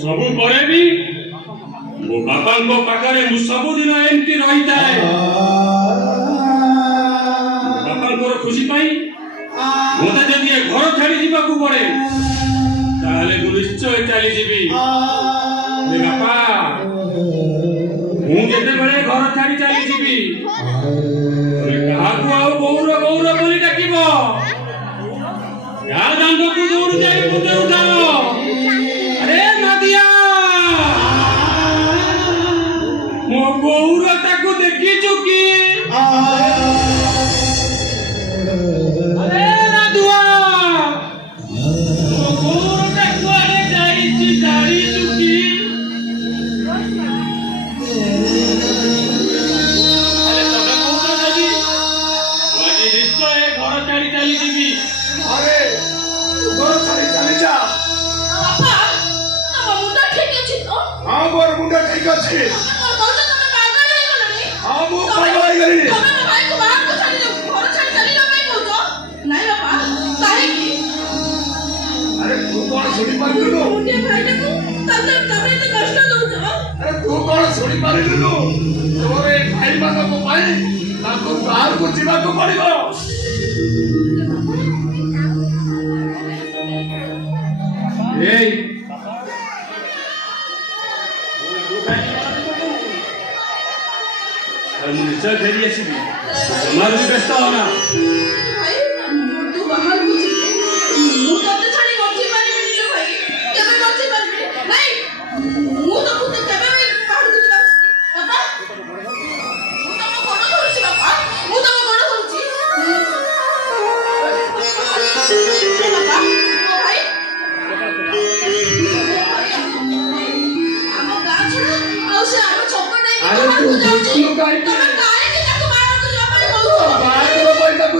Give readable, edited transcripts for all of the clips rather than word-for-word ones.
ସବୁ ପରେ ବି ମୋ ବାପାଙ୍କ ପାଖରେ ମୁଁ ସବୁଦିନ ଏମିତି ରହିଥାଏ। ବାପାଙ୍କର ଖୁସି ପାଇଁ ମୋତେ ଯଦି ଏ ଘର ଛାଡ଼ି ଯିବାକୁ ପଡ଼େ ତାହେଲେ ମୁଁ ନିଶ୍ଚୟ ଚାଲିଯିବି। ବାପା ମୁଁ ଯେତେବେଳେ ଘର ଛାଡ଼ି ଚାଲିଯିବି କାହାକୁ ଆଉ ଗୌର ଗୌର ବୋଲି ଡାକିବ? ଗାଁ ଦାଣ୍ଡକୁ ଦୌଡ଼ି ଯାଇ ମୁଣ୍ଡ ଉଠାଅ, ଆରେ ନାଦିଆ ମୋ ଗୌର ତାକୁ ଦେଖିଛୁ କି? ଆରେ ନାଦୁଆ ମୋ ଗୌରଟା କୁଆଡ଼େ ଯାଇଛି ଜାଣିଛୁ କି? ଯିବାକୁ ପଡିବ। ମୁଁ ନିଶ୍ଚୟ ଫେରି ଆସିବି, ଜମାରୁ ବି ବ୍ୟସ୍ତ ହନା।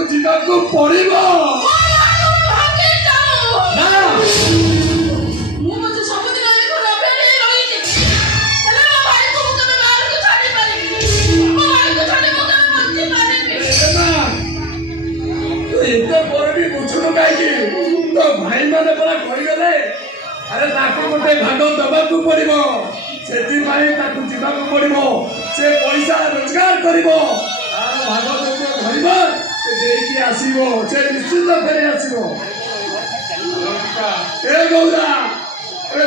ଯିବାକୁ ପଡିବ। ଏତେ ପରେ ବି ବୁଝୁନୁ କାହିଁକି? ତ ଭାଇ ମାନେ ପରା କହିଗଲେ ଆରେ ତାକୁ ଗୋଟେ ଭାଗ ଦବାକୁ ପଡିବ, ସେଥିପାଇଁ ତାକୁ ଯିବାକୁ ପଡିବ। ସେ ପଇସା ରୋଜଗାର କରିବ, ତାର ଭାଗ ଧରିବ, ଦେଇକି ଆସିବ, ସେ ନିଶ୍ଚିତ ଫେରି ଆସିବ। ଏ ଗୌରା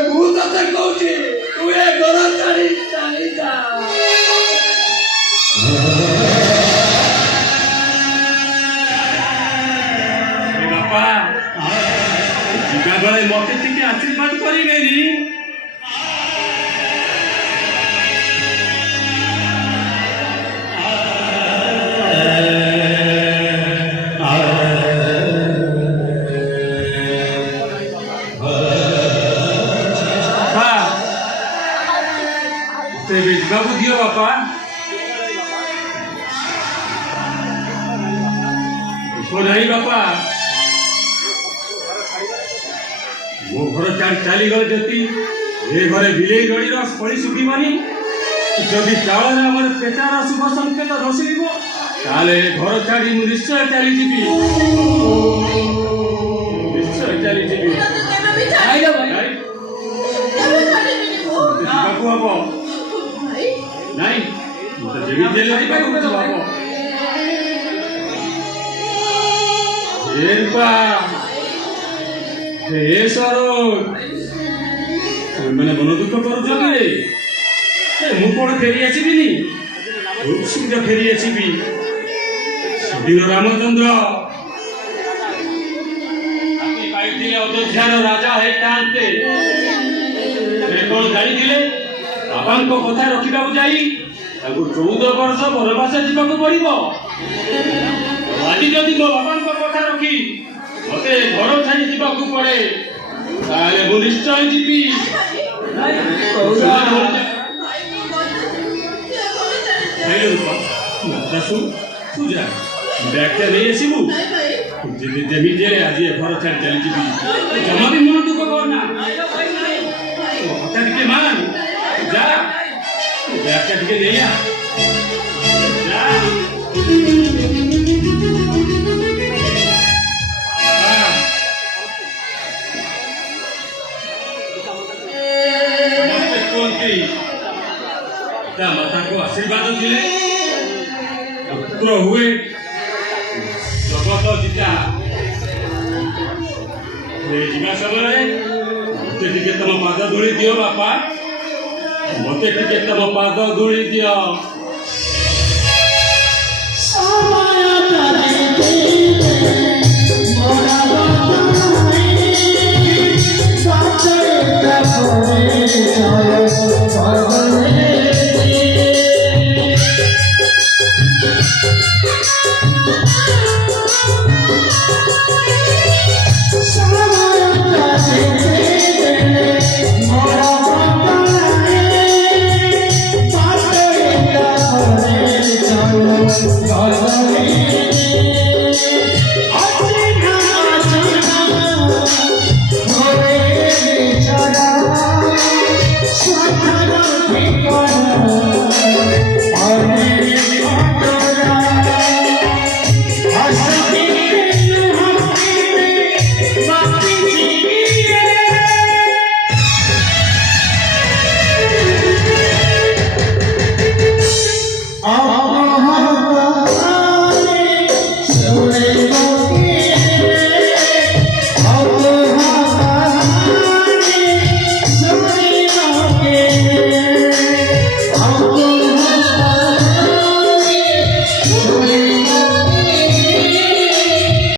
ମୁଁ ତତେ କହୁଛି ତୁ ଏ ଘର ଛାଡ଼ି ଚାଲିଯା। ବାପା ଯିବା ବେଳେ ମତେ ଟିକେ ଆଶୀର୍ବାଦ କରିବେନି? ଯିବାକୁ ଦିଅ ବାପା। ନାହିଁ ବାପା, ମୋ ଘର ଚାଲିଗଲେ ଯଦି ଏ ଘରେ ବିଲେଇ ରଡ଼ିର ଫଳି ଶୁଖିବନି, ଯଦି ଚାଉଳରେ ଆମର ପେଟାର ଶୁଭ ସଂକେତ ରସିବ, ତାହେଲେ ଘର ଛାଡ଼ି ମୁଁ ନିଶ୍ଚୟ ଚାଲିଯିବି, ନିଶ୍ଚୟ ଚାଲିଯିବି। ଯିବାକୁ ହବ। ନାଇଁ ଯେମିତି ହେଲେ ଯିବାକୁ ହବ। ମାନେ ମନ ଦୁଃଖ କରୁଛ କି? ମୁଁ କଣ ଫେରି ଆସିବିନି? ଖୁବ୍ ଶୀଘ୍ର ଫେରି ଆସିବି। ସେଦିନ ରାମଚନ୍ଦ୍ର ପାଇଥିଲେ ଅଯୋଧ୍ୟାର ରାଜା ହେଇଥାନ୍ତେ, ସେ କଣ ଜାଣିଥିଲେ? ବାପାଙ୍କ କଥା ରଖିବାକୁ ଯାଇ ତାଙ୍କୁ 14 ବର୍ଷ ବନବାସ ଯିବାକୁ ପଡିବ। ଆଜି ଯଦି ମୋ ବାପାଙ୍କ କଥା ରଖି ମତେ ଘର ଛାଡ଼ି ଯିବାକୁ ପଡେ, ତାହେଲେ ମୁଁ ନିଶ୍ଚୟ ଯିବି। ବ୍ୟାଗଟା ନେଇ ଆସିବୁ, ଯେମିତି ହେଲେ ଆଜି ଘର ଛାଡ଼ି ଚାଲିଯିବି। ଜମା ବି ମନ ଦୁଃଖ କରନା, କଥା ଟିକେ ମାନ। ଯା ବ୍ୟାଗଟା ଟିକେ ନେଇ ଆ। ପିତା ମାତାଙ୍କୁ ଆଶୀର୍ବାଦ ଥିଲେ ପୁତ୍ର ହୁଏ ଜଗତ ଜିତା। ଯିବା ସମୟରେ ମତେ ଟିକେ ତମ ପାଦ ଧୂଳି ଦିଅ ବାପା, ମତେ ଟିକେ ତମ ପାଦ ଧୂଳି ଦିଅ। ସମୟ